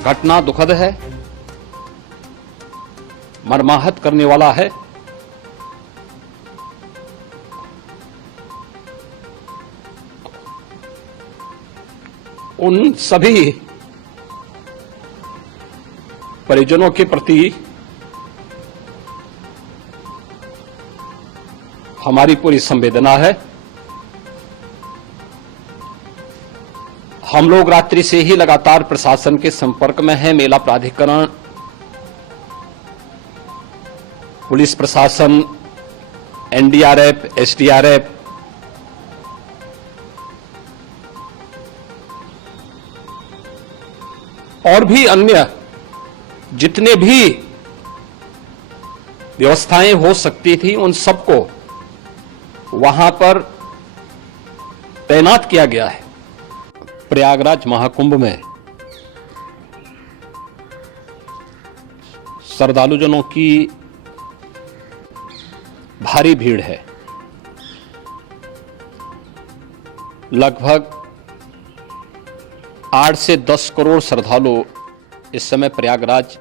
घटना दुखद है, मर्माहत करने वाला है। उन सभी परिजनों के प्रति हमारी पूरी संवेदना है। हम लोग रात्रि से ही लगातार प्रशासन के संपर्क में हैं। मेला प्राधिकरण, पुलिस प्रशासन, एनडीआरएफ, एसडीआरएफ, और भी अन्य जितने भी व्यवस्थाएं हो सकती थी उन सबको वहां पर तैनात किया गया है। प्रयागराज महाकुंभ में श्रद्धालुजनों की भारी भीड़ है। लगभग 8 से 10 करोड़ श्रद्धालु इस समय प्रयागराज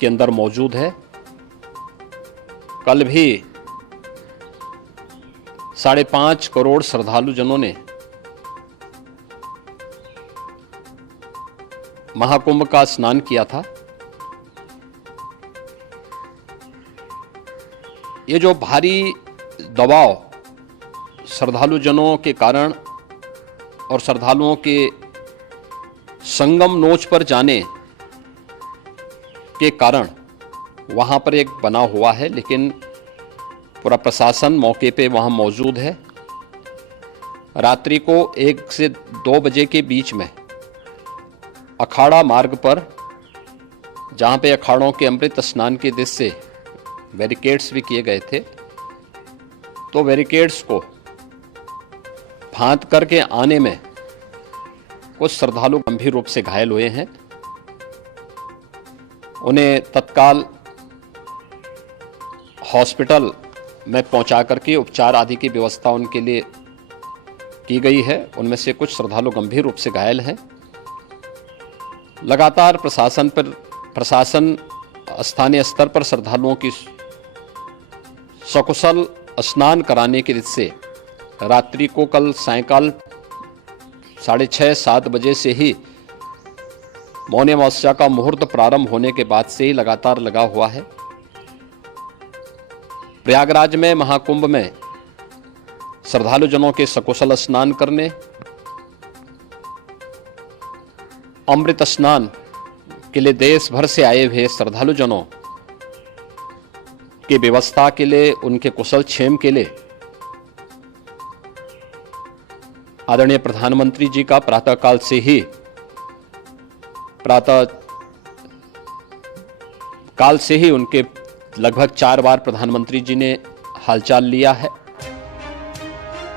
के अंदर मौजूद है। कल भी 5.5 करोड़ श्रद्धालुजनों ने महाकुंभ का स्नान किया था। ये जो भारी दबाव श्रद्धालुजनों के कारण और श्रद्धालुओं के संगम नोच पर जाने के कारण वहां पर एक बना हुआ है, लेकिन पूरा प्रशासन मौके पे वहां मौजूद है। रात्रि को 1 से 2 बजे के बीच में अखाड़ा मार्ग पर, जहां पे अखाड़ों के अमृत स्नान के दृश्य से बैरिकेड्स भी किए गए थे, तो बैरिकेड्स को फांद करके आने में कुछ श्रद्धालु गंभीर रूप से घायल हुए हैं। उन्हें तत्काल हॉस्पिटल में पहुंचा करके उपचार आदि की व्यवस्था उनके लिए की गई है। उनमें से कुछ श्रद्धालु गंभीर रूप से घायल हैं। लगातार प्रशासन स्थानीय स्तर पर श्रद्धालुओं की सकुशल स्नान कराने के से रात्रि को कल सायंकाल 6:30-7 बजे से ही मौनी अमावस्या का मुहूर्त प्रारंभ होने के बाद से ही लगातार लगा हुआ है। प्रयागराज में महाकुंभ में श्रद्धालुजनों के सकुशल स्नान करने, अमृत स्नान के लिए देश भर से आए हुए श्रद्धालुजनों की व्यवस्था के लिए, उनके कुशल क्षेम के लिए आदरणीय प्रधानमंत्री जी का प्रातःकाल से ही उनके लगभग 4 बार प्रधानमंत्री जी ने हालचाल लिया है।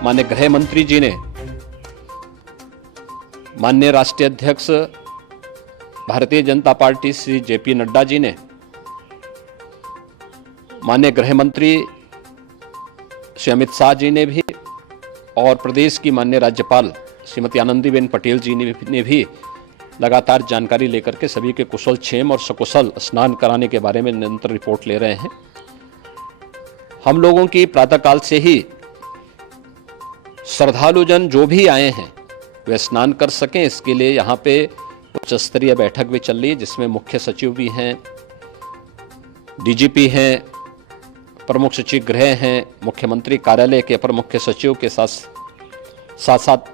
माननीय गृह मंत्री जी ने, माननीय राष्ट्रीय अध्यक्ष भारतीय जनता पार्टी श्री जेपी नड्डा जी ने, माननीय गृह मंत्री श्री अमित शाह जी ने भी, और प्रदेश की माननीय राज्यपाल श्रीमती आनंदीबेन पटेल जी ने भी लगातार जानकारी लेकर के सभी के कुशल क्षेम और सकुशल स्नान कराने के बारे में निरंतर रिपोर्ट ले रहे हैं। हम लोगों की प्रातःकाल से ही श्रद्धालुजन जो भी आए हैं वे स्नान कर सकें, इसके लिए यहाँ पे उच्च स्तरीय बैठक भी चल रही है, जिसमें मुख्य सचिव भी हैं, डीजीपी हैं, प्रमुख सचिव गृह हैं, मुख्यमंत्री कार्यालय के अपर मुख्य सचिव के साथ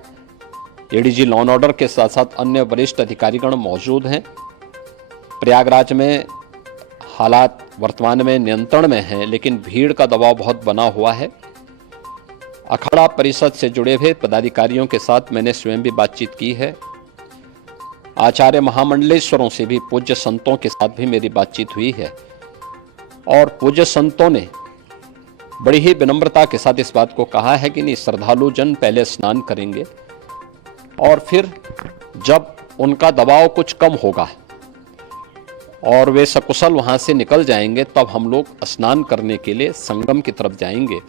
एडीजी लॉ एंड ऑर्डर के साथ साथ अन्य वरिष्ठ अधिकारीगण मौजूद हैं। प्रयागराज में हालात वर्तमान में नियंत्रण में हैं, लेकिन भीड़ का दबाव बहुत बना हुआ है। अखाड़ा परिषद से जुड़े हुए पदाधिकारियों के साथ मैंने स्वयं भी बातचीत की है। आचार्य महामंडलेश्वरों से भी, पूज्य संतों के साथ भी मेरी बातचीत हुई है, और पूज्य संतों ने बड़ी ही विनम्रता के साथ इस बात को कहा है कि नहीं, श्रद्धालु जन पहले स्नान करेंगे और फिर जब उनका दबाव कुछ कम होगा और वे सकुशल वहां से निकल जाएंगे, तब हम लोग स्नान करने के लिए संगम की तरफ जाएंगे।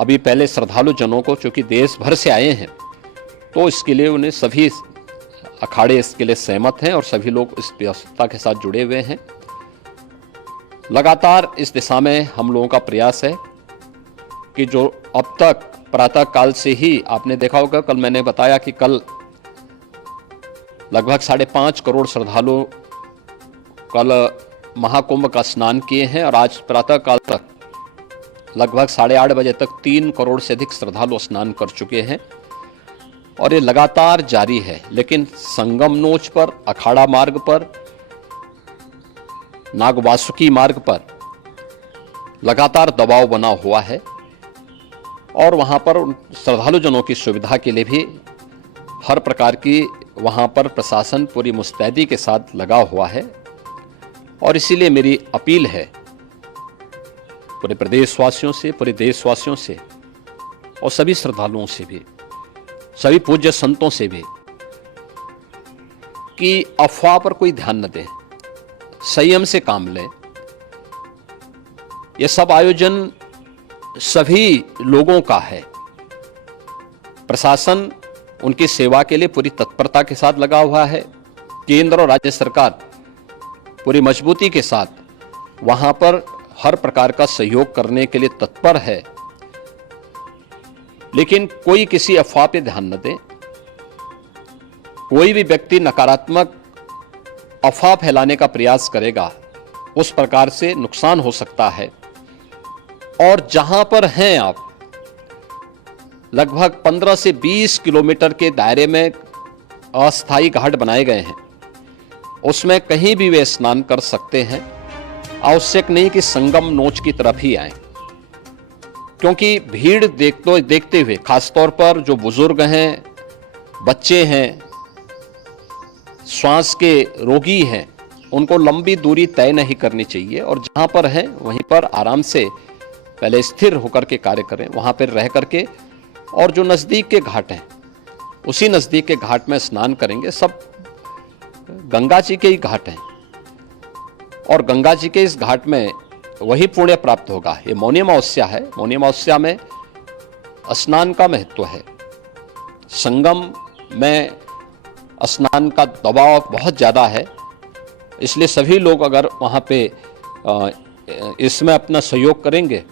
अभी पहले श्रद्धालु जनों को, चूंकि देश भर से आए हैं, तो इसके लिए उन्हें सभी अखाड़े इसके लिए सहमत हैं और सभी लोग इस व्यवस्था के साथ जुड़े हुए हैं। लगातार इस दिशा में हम लोगों का प्रयास है कि जो अब तक प्रातः काल से ही आपने देखा होगा, कल मैंने बताया कि कल लगभग 5.5 करोड़ श्रद्धालु कल महाकुंभ का स्नान किए हैं और आज प्रातः काल तक लगभग 8:30 बजे तक 3 करोड़ से अधिक श्रद्धालु स्नान कर चुके हैं और ये लगातार जारी है। लेकिन संगम नोच पर, अखाड़ा मार्ग पर, नागवासुकी मार्ग पर लगातार दबाव बना हुआ है और वहां पर श्रद्धालु जनों की सुविधा के लिए भी हर प्रकार की वहां पर प्रशासन पूरी मुस्तैदी के साथ लगा हुआ है। और इसीलिए मेरी अपील है पूरे प्रदेशवासियों से, पूरे देशवासियों से और सभी श्रद्धालुओं से भी, सभी पूज्य संतों से भी कि अफवाह पर कोई ध्यान न दें, संयम से काम लें। यह सब आयोजन सभी लोगों का है। प्रशासन उनकी सेवा के लिए पूरी तत्परता के साथ लगा हुआ है। केंद्र और राज्य सरकार पूरी मजबूती के साथ वहां पर हर प्रकार का सहयोग करने के लिए तत्पर है। लेकिन कोई किसी अफवाह पे ध्यान न दे। कोई भी व्यक्ति नकारात्मक अफवाह फैलाने का प्रयास करेगा, उस प्रकार से नुकसान हो सकता है। और जहां पर हैं आप, लगभग 15 से 20 किलोमीटर के दायरे में अस्थायी घाट बनाए गए हैं, उसमें कहीं भी वे स्नान कर सकते हैं। आवश्यक नहीं कि संगम नोच की तरफ ही आए, क्योंकि भीड़ देखते हुए खासतौर पर जो बुजुर्ग हैं, बच्चे हैं, श्वास के रोगी हैं, उनको लंबी दूरी तय नहीं करनी चाहिए और जहां पर हैं वहीं पर आराम से पहले स्थिर होकर के कार्य करें, वहां पर रह करके। और जो नजदीक के घाट हैं, उसी नजदीक के घाट में स्नान करेंगे। सब गंगा जी के ही घाट हैं और गंगा जी के इस घाट में वही पुण्य प्राप्त होगा। ये मौनी अमावस्या है। मौनी अमावस्या में स्नान का महत्व है। संगम में स्नान का दबाव बहुत ज़्यादा है, इसलिए सभी लोग अगर वहाँ पे इसमें अपना सहयोग करेंगे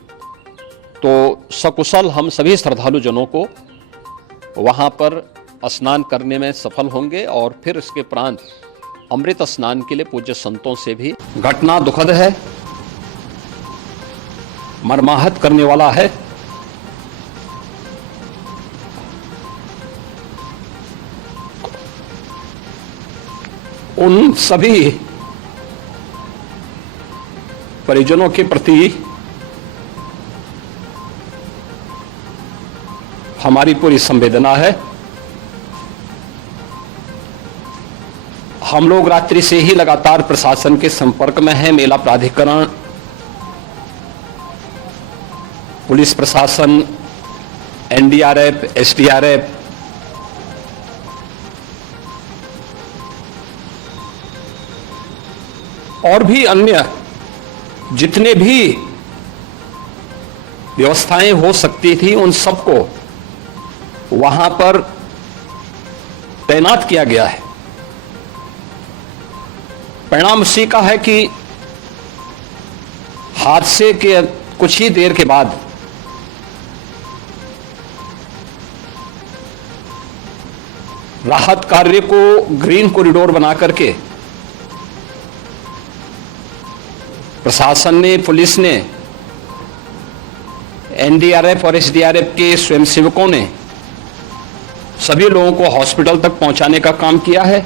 तो सकुशल हम सभी श्रद्धालु जनों को वहाँ पर स्नान करने में सफल होंगे। और फिर इसके उपरांत अमृत स्नान के लिए पूज्य संतों से भी। घटना दुखद है, मर्माहत करने वाला है। उन सभी परिजनों के प्रति हमारी पूरी संवेदना है। हम लोग रात्रि से ही लगातार प्रशासन के संपर्क में हैं। मेला प्राधिकरण, पुलिस प्रशासन, एनडीआरएफ, एसडीआरएफ, और भी अन्य जितने भी व्यवस्थाएं हो सकती थी, उन सबको वहां पर तैनात किया गया है। परिणाम उसी का है कि हादसे के कुछ ही देर के बाद राहत कार्य को ग्रीन कॉरिडोर बना करके प्रशासन ने, पुलिस ने, एनडीआरएफ और एसडीआरएफ के स्वयंसेवकों ने सभी लोगों को हॉस्पिटल तक पहुंचाने का काम किया है।